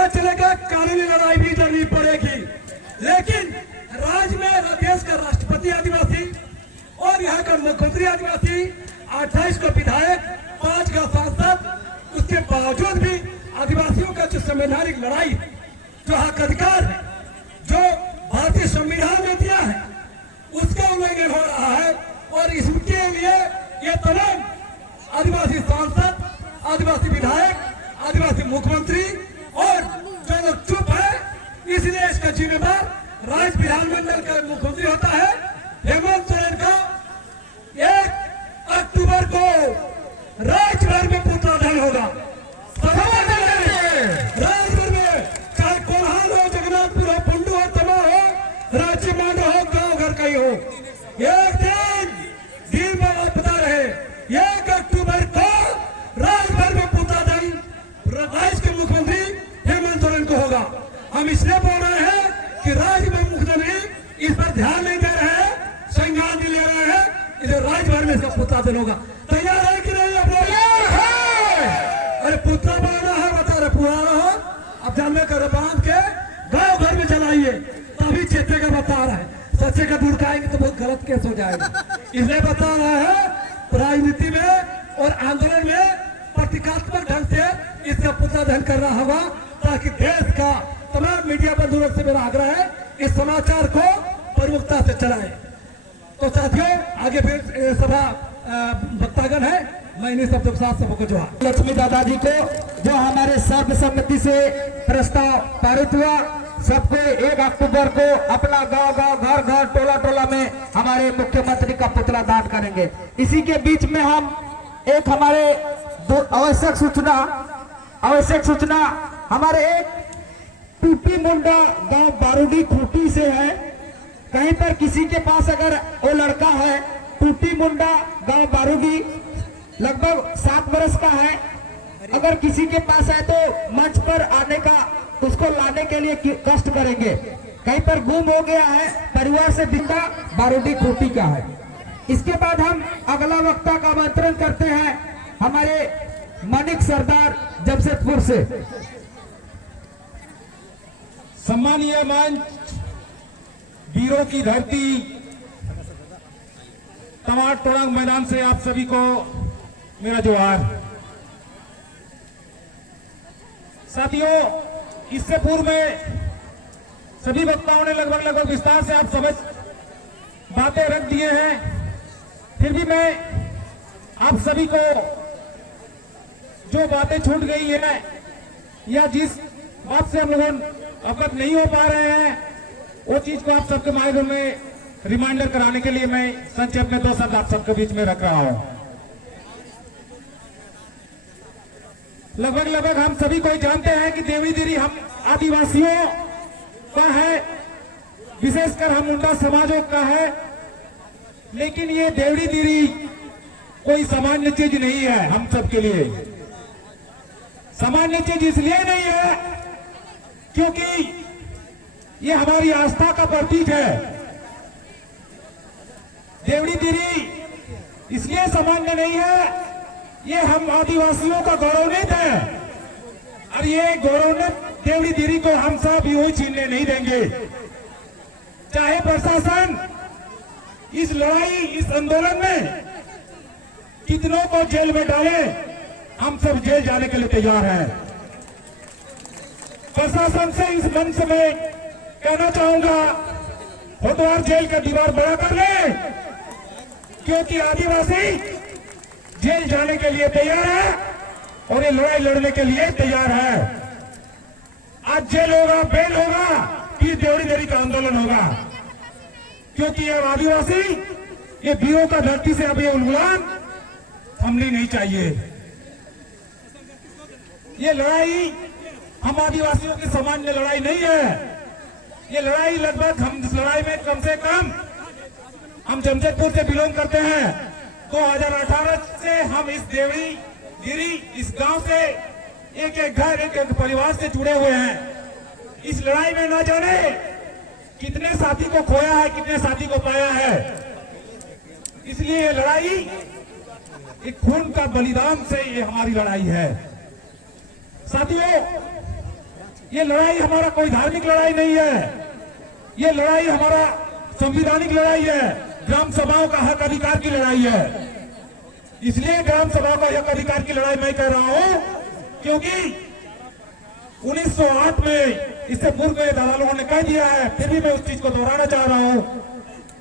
पता चलेगा कानूनी लड़ाई भी लड़नी पड़ेगी। लेकिन राज्य में देश का राष्ट्रपति आदिवासी और यहाँ का मुख्यमंत्री आदिवासी, 28 को विधायक, 5 का सांसद, उसके बावजूद भी आदिवासियों का जो संवैधानिक लड़ाई, जो हक अधिकार है, जो भारतीय संविधान ने दिया है, उसका उल्लंघन हो रहा है। और इसके लिए ये तमाम आदिवासी सांसद, आदिवासी विधायक, आदिवासी मुख्यमंत्री और जो लोग चुप है, इसलिए इसका जिम्मेदार राज्य विधानमंडल का मुख्यमंत्री होता है हेमंत सोरेन का। 1 अक्टूबर को राज्य भर में पुतला दहन होगा, राज्य भर में, चाहे कोल्हान हो, जगन्नाथपुर हो, पुंडू हो, तमा हो, राज्य मांडो हो, गांव घर का ही हो, एक दिन में आप बता रहे 1 अक्टूबर को राज्य भर में पुतला दहन राज्य के मुख्यमंत्री हेमंत सोरेन को होगा। हम इसलिए बोल रहे हैं कि राज्य में मुख्यमंत्री इस पर ध्यान नहीं दे रहे हैं, संज्ञान नहीं ले रहे हैं, इसे राज्य भर में इसका पुतला दहन होगा। तैयार है कि नहीं? अरे पुतला बनाना है, बता रहे पुराना हो, अब जानवे कर बांध के गांव घर में जलाइए, तभी चेतेगा। बता रहा है सच्चे का ढुड़काएंगे तो बहुत गलत केस हो जाएगा। इसलिए बता रहा है राजनीति में और आंदोलन में प्रतीकात्मक ढंग से इसका पुतला दहन करना होगा, ताकि देश का तमाम मीडिया बंधुओं से मेरा आग्रह है इस समाचार को प्रमुखता से चलाएं। तो साथियों, आगे फिर सभा वक्तागण है, मैं इन्हीं शब्दों के साथ सबको जोहार। लक्ष्मी दादाजी को जो हमारे सर्वसम्मति से प्रस्ताव पारित हुआ, सबको 1 अक्टूबर को अपना गांव गांव, घर घर, टोला टोला में हमारे मुख्यमंत्री का पुतला दान करेंगे। इसी के बीच में हम एक हमारे आवश्यक सूचना हमारे एक टूटी मुंडा गांव बारूडी खूटी से है। कहीं पर किसी के पास अगर वो लड़का है, टूटी मुंडा गांव बारूडी, लगभग 7 वर्ष का है, अगर किसी के पास है तो मंच पर आने का, उसको लाने के लिए कष्ट करेंगे। कहीं पर गुम हो गया है, परिवार से दिखा बारूडी खूटी का है। इसके बाद हम अगला वक्ता का आमंत्रण करते हैं हमारे मानिक सरदार जमशेदपुर से। सम्मानीय मंच, वीरों की धरती तमाड़ टोड़ांग मैदान से आप सभी को मेरा जोहार। साथियों, इससे पूर्व में सभी वक्ताओं ने लगभग विस्तार से आप समझ बातें रख दिए हैं, फिर भी मैं आप सभी को जो बातें छूट गई है या जिस बात से हम लोग अवगत नहीं हो पा रहे हैं, वो चीज को आप सबके माध्यम में रिमाइंडर कराने के लिए मैं संक्षेप में 2 शब्द आप सबके बीच में रख रहा हूं। लगभग हम सभी को जानते हैं कि देवड़ी देरी हम आदिवासियों का है, विशेषकर हम मुंडा समाजों का है। लेकिन ये देवड़ी देरी कोई सामान्य चीज नहीं है। हम सबके लिए सामान्य चीज इसलिए नहीं है क्योंकि ये हमारी आस्था का प्रतीक है। देवड़ी देरी इसलिए सामान्य नहीं है, ये हम आदिवासियों का गौरवान्वित है, और ये गौरवान्वित देवड़ी देरी को हम सब यूं छीनने नहीं देंगे। चाहे प्रशासन इस लड़ाई, इस आंदोलन में कितनों को जेल में डाले, हम सब जेल जाने के लिए तैयार हैं। प्रशासन से इस मंच में कहना चाहूंगा, होटवार जेल का दीवार बड़ा कर ले, क्योंकि आदिवासी जेल जाने के लिए तैयार है और ये लड़ाई लड़ने के लिए तैयार है। आज जेल होगा, बेल होगा, फिर देवड़ी देरी का आंदोलन होगा, क्योंकि ये आदिवासी, ये वीरों का धरती से अब ये उन्मूलन थमनी नहीं चाहिए। ये लड़ाई हम आदिवासियों की सामान्य लड़ाई नहीं है। ये लड़ाई लगभग, हम इस लड़ाई में कम से कम, हम जमशेदपुर से बिलोंग करते हैं। 2018 से हम इस देवड़ी गिरी, इस गांव से एक घर, एक परिवार से जुड़े हुए हैं। इस लड़ाई में ना जाने कितने साथी को खोया है, कितने साथी को पाया है। इसलिए ये लड़ाई एक खून का बलिदान से ये हमारी लड़ाई है। साथियों, ये लड़ाई हमारा कोई धार्मिक लड़ाई नहीं है, ये लड़ाई हमारा संवैधानिक लड़ाई है, ग्राम सभाओं का हक अधिकार की लड़ाई है। इसलिए ग्राम सभा का हक अधिकार की लड़ाई मैं कह रहा हूं क्योंकि 1908 में इससे पूर्व के दादा लोगों ने कह दिया है, फिर भी मैं उस चीज को दोहराना चाह रहा हूं।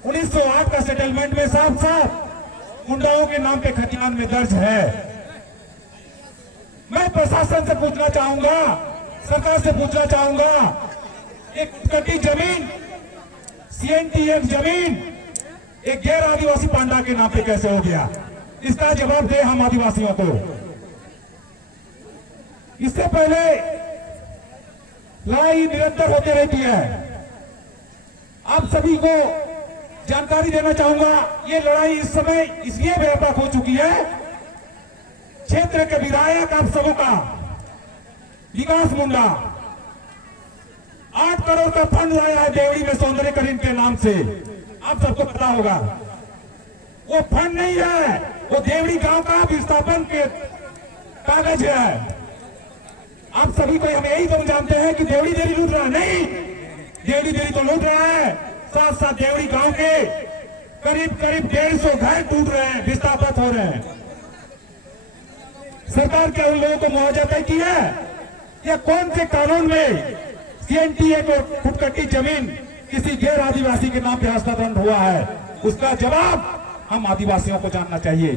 1908 का सेटलमेंट में साफ साफ मुंडाओं के नाम पे खतियान में दर्ज है। मैं प्रशासन से पूछना चाहूंगा, सरकार से पूछना चाहूंगा, एक कटी जमीन CNTF जमीन एक गैर आदिवासी पांडा के नाम पे कैसे हो गया? इसका जवाब दे हम आदिवासियों को। इससे पहले लड़ाई निरंतर होती रहती है। आप सभी को जानकारी देना चाहूंगा, ये लड़ाई इस समय इसलिए व्यापक हो चुकी है, क्षेत्र के विधायक आप सबों का विकास मुंडा 8 करोड़ का फंड लाया है देवड़ी में सौंदर्यकरण के नाम से। आप सबको पता होगा, वो फंड नहीं है, वो देवड़ी गांव का विस्थापन के कागज है। आप सभी को हम यही तो जानते हैं कि देवड़ी देवी लूट रहा है, नहीं, देवड़ी देवी तो लूट रहा है, साथ साथ देवड़ी गांव के करीब 150 घर टूट रहे हैं, विस्थापित हो रहे हैं। सरकार क्या उन लोगों को मुआवजा तय किया है या कौन से कानून में CNTF और फुटकटी जमीन किसी गैर आदिवासी के नाम पे हस्तांतरण हुआ है? उसका जवाब हम आदिवासियों को जानना चाहिए।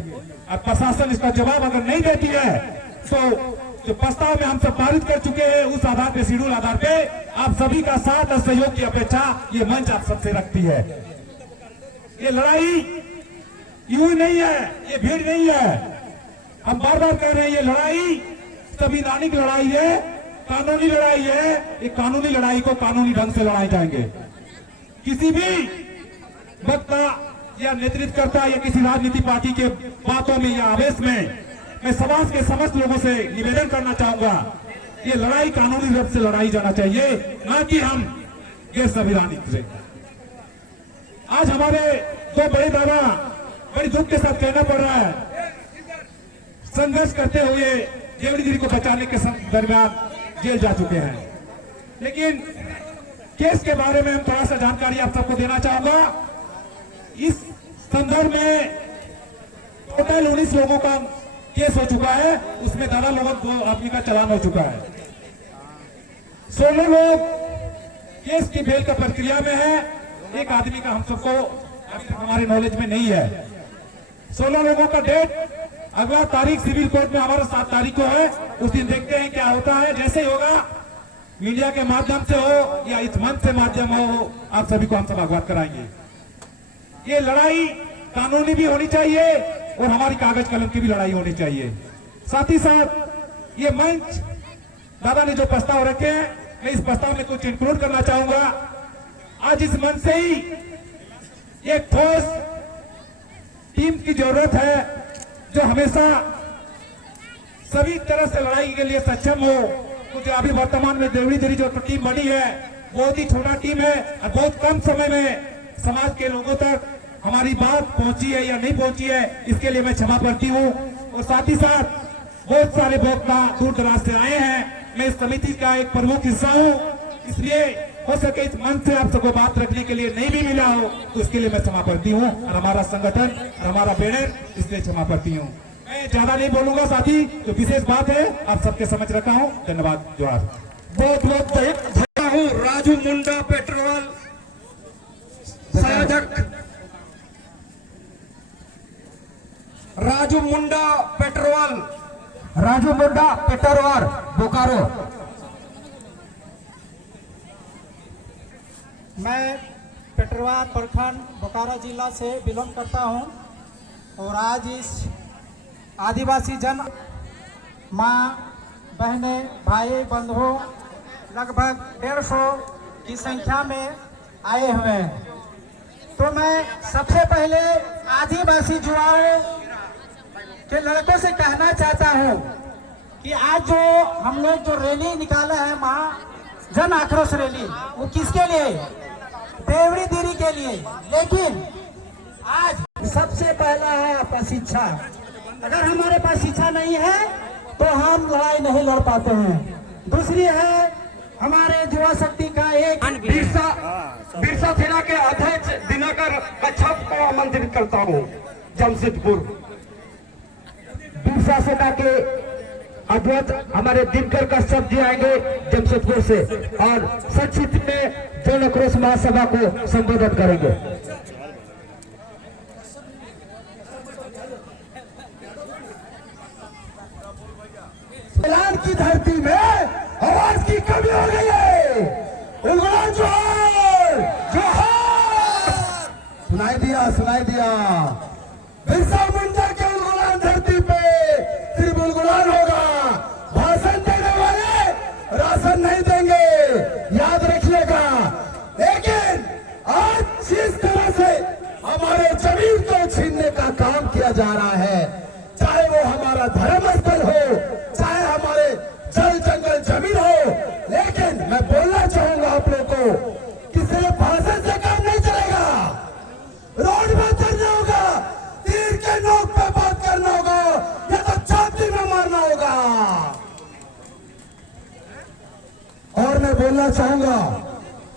और प्रशासन इसका जवाब अगर नहीं देती है तो जो प्रस्ताव में हम सब पारित कर चुके हैं उस आधार पे, शेड्यूल आधार पे आप सभी का साथ और सहयोग की अपेक्षा ये मंच आप सबसे रखती है। ये लड़ाई यूं नहीं है, ये भीड़ नहीं है। हम बार बार कह रहे हैं, ये लड़ाई संवैधानिक लड़ाई है, कानूनी लड़ाई है। ये कानूनी लड़ाई को कानूनी ढंग से लड़ाई जाएंगे। किसी भी वक्ता या नेतृत्वकर्ता या किसी राजनीति पार्टी के बातों में या आवेश में मैं समाज के समस्त लोगों से निवेदन करना चाहूंगा, ये लड़ाई कानूनी रूप से लड़ाई जाना चाहिए, ना कि हम गैर संवैधानिक से। आज हमारे दो बड़े दादा बड़ी दुख के साथ कहना पड़ रहा है, संघर्ष करते हुए देवड़ी देवी को बचाने के दरमियान जेल जा चुके हैं। लेकिन केस के बारे में हम थोड़ा सा जानकारी आप सबको देना चाहूंगा। इस संदर्भ में टोटल 19 लोगों का केस हो चुका है, उसमें दादा लोगों 2 आदमी का चालान हो चुका है। 16 लोग केस की बेल का प्रक्रिया में है, एक आदमी का हम सबको अभी तक हमारे नॉलेज में नहीं है। 16 लोगों का डेट अगला तारीख सिविल कोर्ट में हमारा 7 तारीख को है। उस दिन देखते हैं क्या होता है। जैसे ही होगा मीडिया के माध्यम से हो या इस मंच से माध्यम हो, आप सभी को हम सब अवगत कराएंगे। ये लड़ाई कानूनी भी होनी चाहिए और हमारी कागज कलम की भी लड़ाई होनी चाहिए। साथ ही साथ ये मंच दादा ने जो प्रस्ताव रखे हैं, मैं इस प्रस्ताव में कुछ इंक्लूड करना चाहूंगा। आज इस मंच से ही एक ठोस टीम की जरूरत है जो हमेशा सभी तरह से लड़ाई के लिए सक्षम हो। कुछ अभी वर्तमान में देवड़ी देवी जो टीम बनी है बहुत ही छोटा टीम है और बहुत कम समय में समाज के लोगों तक हमारी बात पहुंची है या नहीं पहुंची है, इसके लिए मैं क्षमा करती हूँ। और साथ ही साथ बहुत सारे वक्ता दूर दराज से आए हैं, मैं इस समिति का एक प्रमुख हिस्सा हूँ, इसलिए हो सके इस मंच से आप सबको बात रखने के लिए नहीं भी मिला हो तो उसके लिए मैं क्षमा करती हूँ। और हमारा संगठन और हमारा बैनर इसलिए क्षमा करती हूँ। मैं ज्यादा नहीं बोलूंगा साथी, तो विशेष बात है आप सबके समझ रखा हूँ। धन्यवाद, जोहार। बहुत बहुत धन्यवाद हूँ राजू मुंडा पेट्रोल संयोजक, राजू मुंडा पेट्रोल बोकारो। मैं पेटरवा प्रखंड बोकारो जिला से बिलोंग करता हूं और आज इस आदिवासी जन माँ बहने भाई बंधुओं लगभग 150 की संख्या में आए हुए हैं। तो मैं सबसे पहले आदिवासी युवाओं के लड़कों से कहना चाहता हूं कि आज जो हम लोग जो रैली निकाला है जन आक्रोश रैली, वो किसके लिए? देवड़ी देवी के लिए। लेकिन आज सबसे पहला है आपका शिक्षा। अगर हमारे पास शिक्षा नहीं है तो हम लड़ाई नहीं लड़ पाते हैं। दूसरी है हमारे युवा शक्ति का एक बिरसा सेना के अध्यक्ष दिनकर कच्छप को आमंत्रित करता हूँ जमशेदपुर। बिरसा सेना के अध्यक्ष हमारे दिनकर कश्यप जी आएंगे जमशेदपुर से और संक्षिप्त में जन आक्रोश महासभा को संबोधित करेंगे। ऐलान की धरती में आवाज की कमी हो गई है। उलगुलान जोहार जोहार सुनाई दिया। बिरसा मुंडा के उलगुलान धरती पे सिर्फ उलगुलान होगा। भाषण देने वाले राशन नहीं देंगे, याद रखिएगा। लेकिन आज जिस तरह से हमारे जमीन को छीनने का काम किया जा रहा है, चाहे वो हमारा धर्म स्थल हो, चाहे हमारे जल जंगल जमीन हो, लेकिन मैं बोलना चाहूंगा आप लोगों को कि सिर्फ भाषण से काम नहीं चलेगा। रोड में चलना होगा, तीर के नोक पे बात करना होगा, या तो छाती में मारना होगा। और मैं बोलना चाहूंगा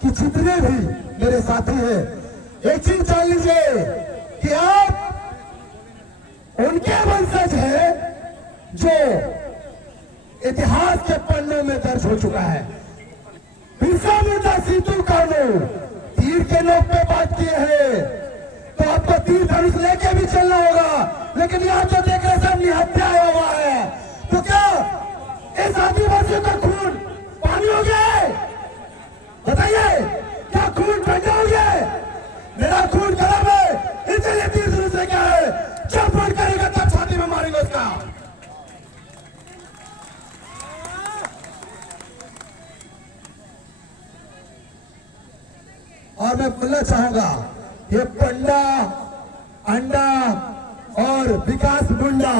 कि जितने भी मेरे साथी हैं, एक चीज जान लीजिए कि आप उनके वंशज है जो इतिहास के पन्नों में दर्ज हो चुका है। बिरसा मुंडा सीतू कानून तीर के नोक पे बात किए हैं, तो आपको तीर धनुष लेके भी चलना होगा। लेकिन यहाँ तो देख रहे सब निहत्या हुआ है, तो क्या इस आदिवासियों का खून पानी हो गया है? बताइए, क्या खून ठंडा हो गया है? मेरा खून गरम है, इसलिए तीर धनुष लेके आए। जब फोन करेगा तब छाती में मारेंगे उसका। और मैं बोलना चाहूंगा, ये पंडा अंडा और विकास मुंडा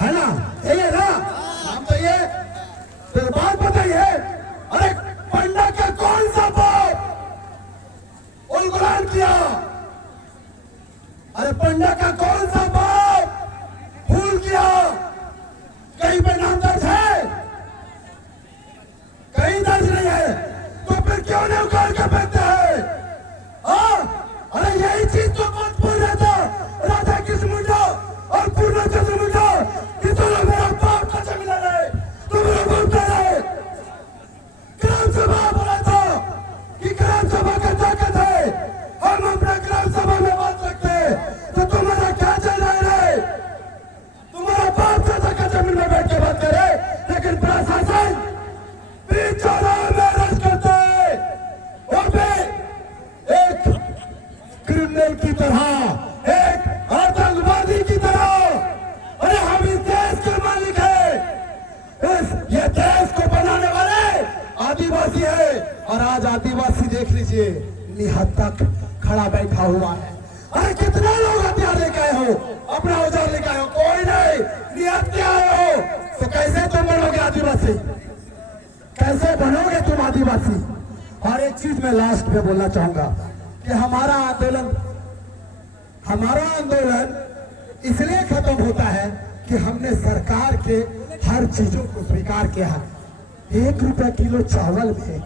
है ना, यही है ना नाम? तो ये तो बात बताइए, अरे पंडा का कौन सा बाप उलगुलान किया? अरे पंडा का कौन सा बाप भूल किया? कहीं पे नाम दर्ज है? कहीं दर्ज नहीं है, तो फिर क्यों नहीं उखाड़ के फेंकते हैं? अरे यही चीज तो बहुत भूल रहा था राधा कृष्ण मुंडा और पूर्णचंद्र मुंडा कि तुम मेरा बाप का जमीन है, तुम मेरा बाप है। ग्राम सभा बोला था कि ग्राम सभा का ताकत है, हम अपना ग्राम सभा में बात रखते हैं। तो तुम्हारा क्या चल रहा है? तुम्हारा बाप चाचा का जमीन में बैठ के बात करे, लेकिन प्रशासन बीच चौराहे में अरेस्ट करते हैं और फिर एक क्रिमिनल की तरह, एक आतंकवादी की तरह। अरे हम इस देश के मालिक हैं, ये देश को बनाने वाले आदिवासी है। और आज आदिवासी देख लीजिए निहत्था खड़ा बैठा हुआ है। अरे कितना लोग हथियार लेके आए हो, अपना औजार लेके आए हो? कोई नहीं, निहत्था आए हो। तो कैसे तुम बनोगे आदिवासी? कैसे बनोगे तुम आदिवासी? और एक चीज मैं लास्ट में बोलना चाहूंगा कि हमारा आंदोलन इसलिए खत्म होता है कि हमने सरकार के हर चीजों को स्वीकार किया है। 1 रुपया किलो चावल में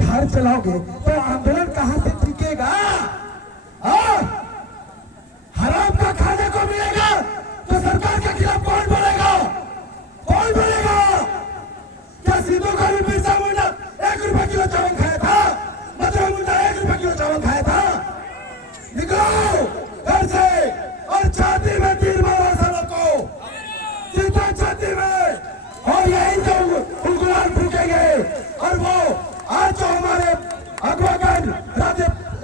घर चलाओगे तो आंदोलन कहां से टिकेगा? हराम का खाने को मिलेगा तो सरकार के खिलाफ कौन बोलेगा? कौन बोलेगा? क्या सीधो का भी बिरसा मुंडा 1 रुपया किलो चावल खाया था? मधुरा मुंडा 1 रुपया किलो चावल खाया था? निकलो घर से और छाती में तीर मारो सालों को, सीधा छाती में। और यही जो उलगुलान फूकेंगे, और वो आज जो हमारे अगवागन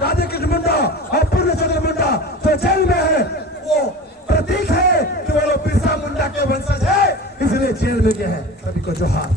राधे कृष्ण मुंडा और पूर्णचंद्र मुंडा जो जेल में है, वो प्रतीक है कि वो लोग बिरसा मुंडा के वंशज है, इसलिए जेल में गए हैं। सभी को जोहार।